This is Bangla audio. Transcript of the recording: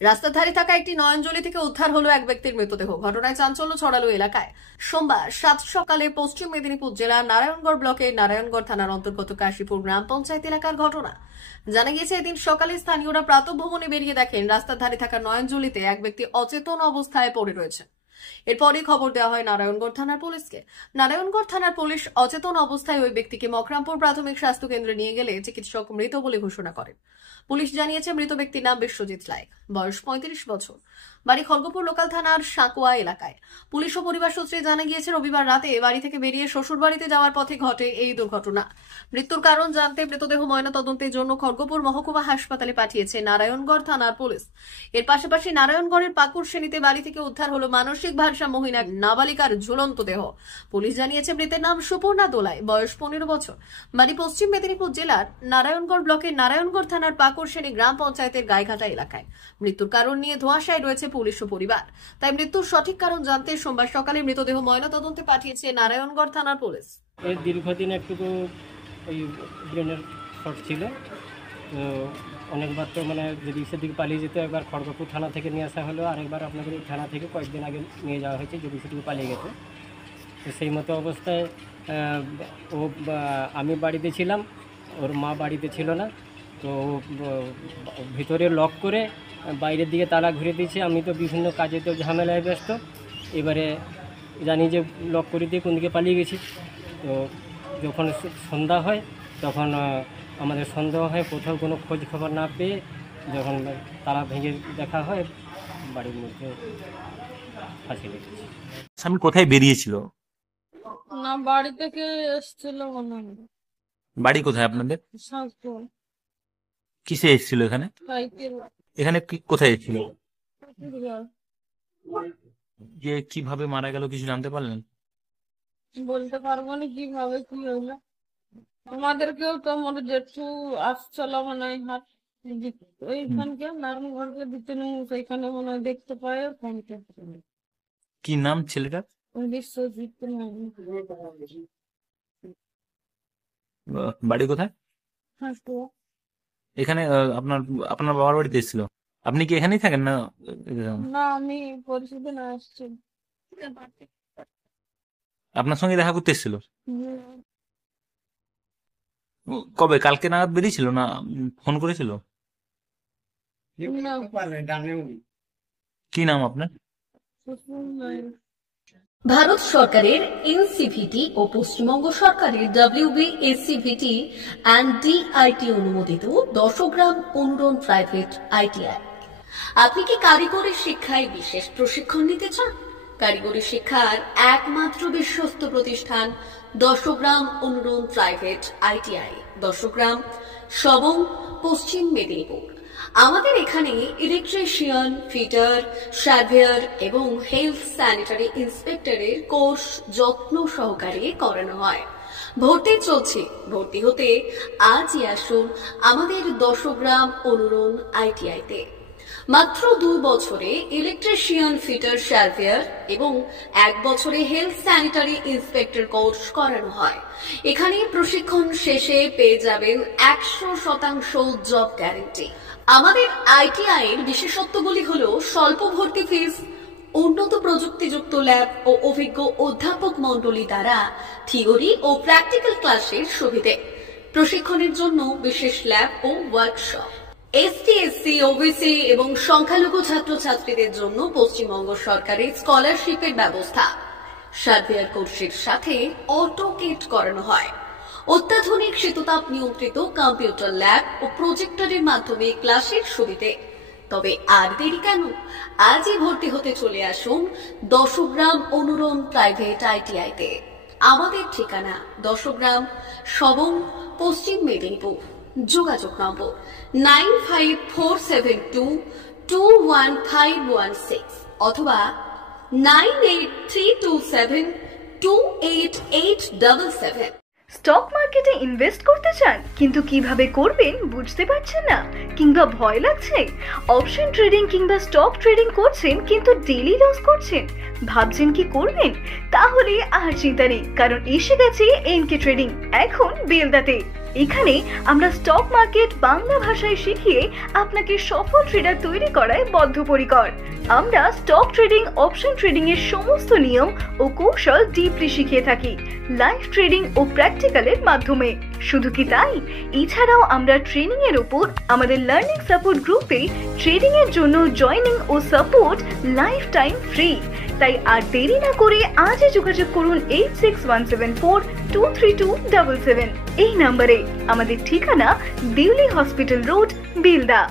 রাস্তার ধারে থাকা একটি নয়নজলি থেকে উদ্ধার হলো এক ব্যক্তির মৃতদেহ। ঘটনায় চাঞ্চল্য ছড়ালো এলাকায়। সোমবার 7 সকালে পশ্চিম মেদিনীপুর জেলার নারায়ণগড় ব্লকের নারায়ণগড় থানার অন্তর্গত কাশীপুর গ্রাম পঞ্চায়েত এলাকার ঘটনা। জানা গিয়েছে, এদিন সকালে স্থানীয়রা প্রাতঃভ্রমণে বেরিয়ে দেখেন রাস্তার ধারে থাকা নয়নজলিতে এক ব্যক্তি অচেতন অবস্থায় পড়ে রয়েছে। এরপরই খবর দেওয়া হয় নারায়ণগড় থানার পুলিশকে। নারায়ণগড় থানার পুলিশ অচেতন অবস্থায় ওই ব্যক্তিকে মকরামপুর প্রাথমিক স্বাস্থ্য কেন্দ্রে নিয়ে গেলে চিকিৎসক মৃত বলে ঘোষণা করেন। পুলিশ জানিয়েছে, মৃত ব্যক্তির নাম বিশ্বজিৎ লাইক, বয়স 35 বছর, বাড়ি খড়গপুর লোকাল থানার সাকুয়া এলাকায়। পুলিশ ও পরিবার সূত্রে জানা গিয়েছে, রবিবার রাতে বাড়ি থেকে বেরিয়ে শ্বশুর বাড়িতে যাওয়ার পথে ঘটে এই দুর্ঘটনা। মৃত্যুর কারণ জানতে মৃতদেহ ময়নাতদন্তের জন্য খড়গপুর মহকুমা হাসপাতালে পাঠিয়েছে নারায়ণগড় থানার পুলিশ। এর পাশাপাশি নারায়ণগড়ের পাকুড়শ্রেণীতে বাড়ি থেকে উদ্ধার হলো মানসিক ভারসাম্যহীন এক নাবালিকার ঝুলন্ত দেহ। পুলিশ জানিয়েছে, মৃতের নাম সুপর্ণা দোলাই, বয়স 15 বছর, বাড়ি পশ্চিম মেদিনীপুর জেলার নারায়ণগড় ব্লকের নারায়ণগড় থানার পাকুড়শ্রেণী গ্রাম পঞ্চায়েতের গাইঘাটা এলাকায়। মৃত্যুর কারণ নিয়ে ধোঁয়াশায় রয়েছে পুলিশ ও পরিবার। তাই মৃত্যুর সঠিক কারণ জানতে সোমবার সকালে মৃতদেহ ময়নাতদন্তে পাঠিয়েছে নারায়ণগড় থানার পুলিশ। এই দীর্ঘদিন একটু ওই ব্রেনের শর্ট ছিল, তো অনেকবার তো মানে যদি সেদিকে পালিয়ে যেত। একবার খড়গপুর থানা থেকে নিয়ে আসা হলো, আরেকবার আপনাদের থানা থেকে কয়েকদিন আগে নিয়ে যাওয়া হয়েছে যদি সেদিকে পালিয়ে গেছে। তো সেই মতো অবস্থায় আমি বাড়িতে ছিলাম, ওর মা বাড়িতে ছিল না। তো ভিতরে লক করে বাইরের দিকে তালা ঘুরে দিয়েছে। আমি তো বিভিন্ন কাজে তো ঝামেলায় ব্যস্ত, এবারে জানি যে লক করে দিয়ে কোন দিকে পালিয়ে গেছি। তো যখন সন্ধ্যা হয় তখন আমাদের সন্দেহ হয়, কোথাও কোনো খোঁজ খবর না পেয়ে যখন তালা ভেঙে দেখা হয়, বাড়ির মধ্যে ফাঁসি লেগেছে। স্বামী কোথায় বেরিয়েছিল? না, বাড়ি থেকে এসেছিল মনে হয়। বাড়ি কোথায় আপনাদের? সাঁকপুর। কিসে এসেছিল এখানে? সাইকেল। এখানে কোথায় এসেছিল? কুকুরগাঁও। যে কিভাবে মারা গেল কিছু জানতে পারলেন? বলতে পারবো না কিভাবে কি হলো। আমাদেরকেও তো মনে জেঠু আসছিল মনে হয় হাট ওইখানকে নারায়ণগড়কে দিতে নেই, সেইখানে মনে হয় দেখতে পায় ফোনকে। কি নাম ছেলেটার? বিশ্বজিৎ। বাড়ি কোথায়? এখানে আপনার আপনার বাবার বাড়িতে এসেছিল? আপনি কি এখানেই থাকেন না? না, আমি পরশুদিন আসছি। আপনার সঙ্গে দেখা করতে এসেছিল? কবে? কালকে নাগাদ বেরিয়েছিল না ফোন করেছিল? কি নাম আপনার? ভারত সরকারের এনসিভিটি ও পশ্চিমবঙ্গ সরকারের WBSCVT অ্যান্ড DIT অনুমোদিত 10 গ্রাম অনুরণ প্রাইভেট ITI। আপনি কি কারিগরি শিক্ষায় বিশেষ প্রশিক্ষণ নিতে চান? কারিগরি শিক্ষার একমাত্র বিশ্বস্ত প্রতিষ্ঠান 10 গ্রাম অনুরণ প্রাইভেট ITI, 10 গ্রাম, সবং, পশ্চিম মেদিনীপুর। আমাদের এখানে ইলেকট্রিশিয়ান, ফিটার, সার্ভেয়ার এবং হেলথ স্যানিটারি ইন্সপেক্টরের কোর্স যত্ন সহকারে করানো হয়। ভর্তি চলছে। ভর্তি হতে আজই আসুন আমাদের 10 গ্রাম অনুরণ ITI-তে। মাত্র 2 বছরে ইলেকট্রিশিয়ান, ফিটার, সার্ভেয়ার এবং 1 বছরে হেলথ স্যানিটারি ইন্সপেক্টর কোর্স করানো হয়। এখানে প্রশিক্ষণ শেষে পেয়ে যাবেন 100% জব গ্যারান্টি। আমাদের ITI এর বিশেষত্বগুলি হলো স্বল্প ভর্তি ফিস, উন্নত প্রযুক্তিযুক্ত ল্যাব ও অভিজ্ঞ অধ্যাপক মণ্ডলী দ্বারা থিওরি ও প্র্যাকটিক্যাল ক্লাসের সুবিধে, প্রশিক্ষণের জন্য বিশেষ ল্যাব ও ওয়ার্কশপ, ST, SC, OBC এবং সংখ্যালঘু ছাত্রছাত্রীদের জন্য পশ্চিমবঙ্গ সরকারের স্কলারশিপের ব্যবস্থা। সার্ভেয়ার কোর্সের সাথে অটোকেট করানো হয়। অত্যাধুনিক শীততাপ নিয়ন্ত্রিত কম্পিউটার ল্যাব ও প্রজেক্টরের মাধ্যমে ক্লাসের সুবিধে। তবে আর দেরি কেন? আজই ভর্তি হতে চলে আসুন 10 গ্রাম অনুরণ প্রাইভেট ITI-তে। আমাদের ঠিকানা 10 গ্রাম, সবং, পশ্চিম মেদিনীপুর। যোগাযোগ নম্বর 9547221516 অথবা 9832728877। স্টক মার্কেটে ইনভেস্ট করতে চান কিন্তু কিভাবে করবেন বুঝতে পারছেন না, কিংবা ভয় লাগছে? অপশন ট্রেডিং কিংবা স্টক ট্রেডিং করছেন কিন্তু ডেইলি লস করছেন, ভাবছেন কি করবেন? তাহলে আর চিন্তা নেই, কারণ এসে গেছে এনকে ট্রেডিং এখন বেলদাতে। এখানে আমরা স্টক মার্কেট বাংলা ভাষায় শিখিয়ে আপনাকে সফল ট্রেডার তৈরি করায় বদ্ধপরিকর। আমরা স্টক ট্রেডিং, অপশন ট্রেডিং এর সমস্ত নিয়ম ও কৌশল ডিপলি শিখিয়ে থাকি লাইভ ট্রেডিং ও প্র্যাকটিক্যালের মাধ্যমে। শুধু কি তাই, এছাড়াও আমরা ট্রেনিং এর উপর আমাদের লার্নিং সাপোর্ট গ্রুপে ট্রেডিং এর জন্য জয়েনিং ও সাপোর্ট লাইফ টাইম ফ্রি। তাই আর দেরি না করে আজই যোগাযোগ করুন 8617423277 এই নম্বরে। আমাদের ঠিকানা দিল্লি হসপিটাল রোড, বিলদা।